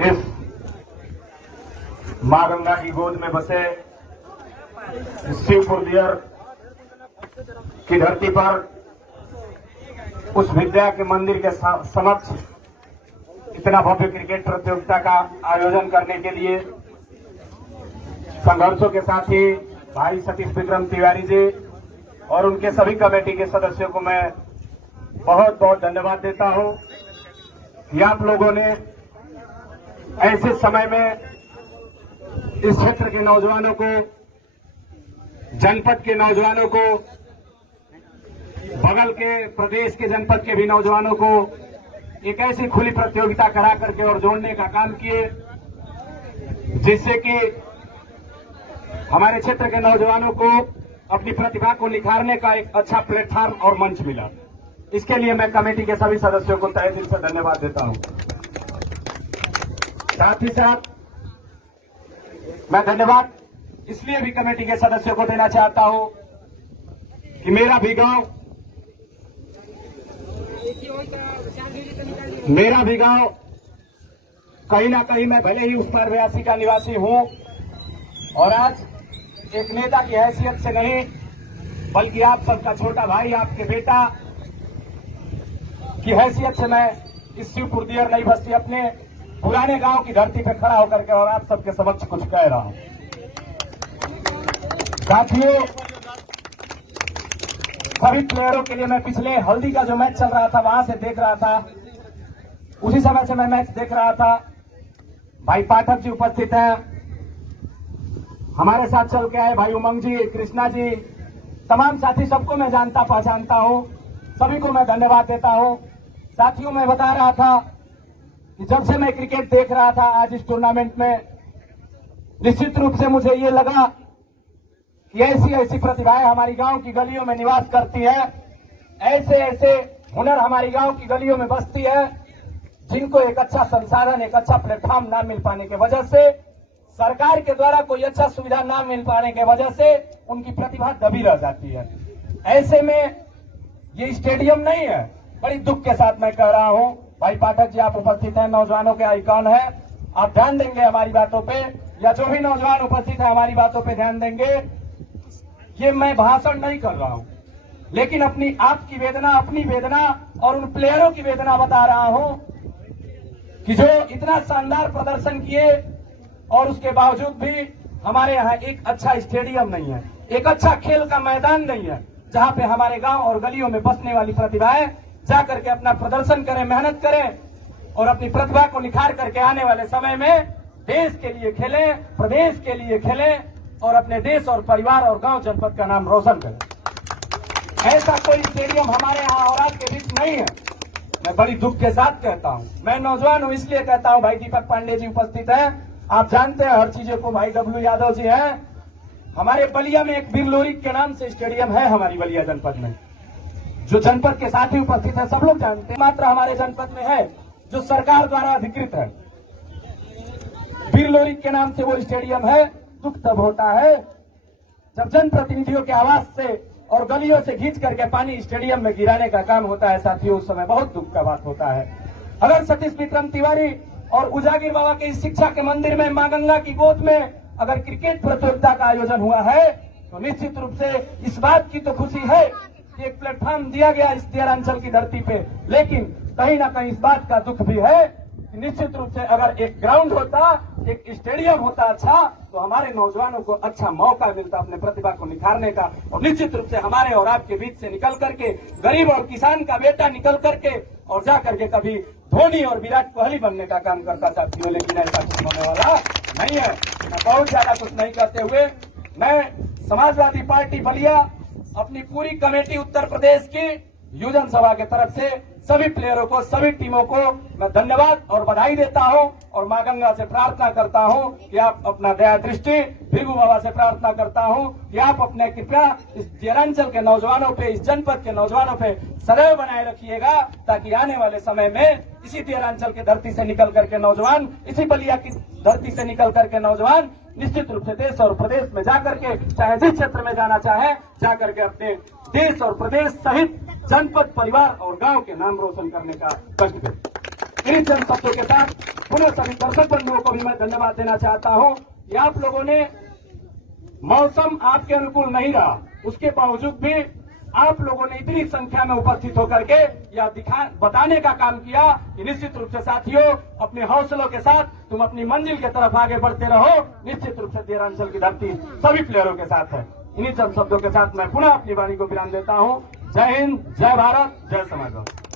इस मां गंगा की गोद में बसे शिवपुर दियर की धरती पर उस विद्या के मंदिर के समक्ष इतना भव्य क्रिकेट प्रतियोगिता का आयोजन करने के लिए संघर्षों के साथी भाई सतीश विक्रम तिवारी जी और उनके सभी कमेटी के सदस्यों को मैं बहुत बहुत धन्यवाद देता हूं कि आप लोगों ने ऐसे समय में इस क्षेत्र के नौजवानों को, जनपद के नौजवानों को, बगल के प्रदेश के जनपद के भी नौजवानों को एक ऐसी खुली प्रतियोगिता करा करके और जोड़ने का काम किए जिससे कि हमारे क्षेत्र के नौजवानों को अपनी प्रतिभा को निखारने का एक अच्छा प्लेटफॉर्म और मंच मिला। इसके लिए मैं कमेटी के सभी सदस्यों को तहे दिल से धन्यवाद देता हूं। साथ ही साथ मैं धन्यवाद इसलिए भी कमेटी के सदस्यों को देना चाहता हूं कि मेरा भी गांव कहीं ना कहीं मैं भले ही उस पर 82 का निवासी हूं और आज एक नेता की हैसियत से नहीं बल्कि आप सबका छोटा भाई, आपके बेटा की हैसियत से मैं इस शिवपुर दियर नई बस्ती अपने पुराने गांव की धरती पर खड़ा होकर के और आप सबके समक्ष कुछ कह रहा हूं। साथियों, सभी प्लेयरों के लिए मैं पिछले हल्दी का जो मैच चल रहा था वहां से देख रहा था, उसी समय से मैं मैच देख रहा था। भाई पाठक जी उपस्थित हैं, हमारे साथ चल के आए भाई उमंग जी, कृष्णा जी, तमाम साथी, सबको मैं जानता पहचानता हूं, सभी को मैं धन्यवाद देता हूं। साथियों, मैं बता रहा था कि जब से मैं क्रिकेट देख रहा था आज इस टूर्नामेंट में, निश्चित रूप से मुझे ये लगा कि ऐसी ऐसी प्रतिभाएं हमारी गांव की गलियों में निवास करती है, ऐसे ऐसे हुनर हमारी गांव की गलियों में बसती है जिनको एक अच्छा संसाधन, एक अच्छा प्लेटफॉर्म ना मिल पाने की वजह से, सरकार के द्वारा कोई अच्छा सुविधा ना मिल पाने की वजह से उनकी प्रतिभा दबी रह जाती है। ऐसे में ये स्टेडियम नहीं है, बड़ी दुख के साथ मैं कह रहा हूं। भाई पाठक जी आप उपस्थित हैं, नौजवानों के आइकॉन है, आप ध्यान देंगे हमारी बातों पे, या जो भी नौजवान उपस्थित है हमारी बातों पे ध्यान देंगे। ये मैं भाषण नहीं कर रहा हूं, लेकिन अपनी आपकी वेदना, अपनी वेदना और उन प्लेयरों की वेदना बता रहा हूं कि जो इतना शानदार प्रदर्शन किए और उसके बावजूद भी हमारे यहाँ एक अच्छा स्टेडियम नहीं है, एक अच्छा खेल का मैदान नहीं है जहां पे हमारे गांव और गलियों में बसने वाली प्रतिभाएं जाकर के अपना प्रदर्शन करें, मेहनत करें और अपनी प्रतिभा को निखार करके आने वाले समय में देश के लिए खेलें, प्रदेश के लिए खेलें और अपने देश और परिवार और गांव जनपद का नाम रोशन करें। ऐसा कोई स्टेडियम हमारे यहाँ और आपके बीच नहीं है। मैं बड़ी दुख के साथ कहता हूं, मैं नौजवान हूं इसलिए कहता हूं। भाई दीपक पांडे जी उपस्थित हैं, आप जानते हैं हर चीजों को। भाई डब्लू यादव जी हैं, हमारे बलिया में एक बिरलोरी के नाम से स्टेडियम है हमारी बलिया जनपद में, जो जनपद के साथी उपस्थित है सब लोग जानते हैं। मात्र हमारे जनपद में है जो सरकार द्वारा अधिकृत है, बिरलोरी के नाम से वो स्टेडियम है। दुख तब होता है जब जनप्रतिनिधियों के आवाज से और गलियों से खींच करके पानी स्टेडियम में गिराने का काम होता है। साथियों, उस समय बहुत दुख का बात होता है। अगर सतीश विक्रम तिवारी और उजागिर बाबा के इस शिक्षा के मंदिर में, मां गंगा की गोद में अगर क्रिकेट प्रतियोगिता का आयोजन हुआ है तो निश्चित रूप से इस बात की तो खुशी है कि एक प्लेटफॉर्म दिया गया इस दियारांचल की धरती पे, लेकिन कहीं ना कहीं इस बात का दुख भी है कि निश्चित रूप से अगर एक ग्राउंड होता, एक स्टेडियम होता अच्छा, तो हमारे नौजवानों को अच्छा मौका मिलता अपने प्रतिभा को निखारने का। और निश्चित रूप से हमारे और आपके बीच से निकल करके गरीब और किसान का बेटा निकल करके और जा करके कभी धोनी और विराट कोहली बनने का काम करता साथियों, लेकिन ऐसा कुछ होने वाला नहीं है। मैं बहुत ज्यादा कुछ नहीं करते हुए मैं समाजवादी पार्टी बलिया अपनी पूरी कमेटी उत्तर प्रदेश की युवजन सभा के तरफ से सभी प्लेयरों को, सभी टीमों को मैं धन्यवाद और बधाई देता हूं और मां गंगा से प्रार्थना करता हूं कि आप अपना दया दृष्टि, भृगु बाबा से प्रार्थना करता हूं कि आप अपने कृपया इस दियारांचल के नौजवानों पे, इस जनपद के नौजवानों पे सदैव बनाए रखिएगा, ताकि आने वाले समय में इसी दियारांचल की धरती से निकल करके नौजवान, इसी बलिया की धरती से निकल करके नौजवान निश्चित रूप से देश और प्रदेश में जाकर के, चाहे जिस क्षेत्र में जाना चाहे, जाकर के अपने देश और प्रदेश सहित जनपद, परिवार और गांव के नाम रोशन करने का कष्ट करें। इन जनपदों के साथ पुनः सभी दर्शक बंधुओं को भी मैं धन्यवाद देना चाहता हूं कि आप लोगों ने, मौसम आपके अनुकूल नहीं रहा, उसके बावजूद भी आप लोगों ने इतनी संख्या में उपस्थित होकर के यह बताने का काम किया कि निश्चित रूप से साथियों, अपने हौसलों के साथ तुम अपनी मंजिल की तरफ आगे बढ़ते रहो। निश्चित रूप से देहरांचल की धरती सभी प्लेयरों के साथ है। इन्हीं सब शब्दों के साथ मैं पुनः अपनी वाणी को विराम देता हूं। जय हिंद, जय भारत, जय समाज।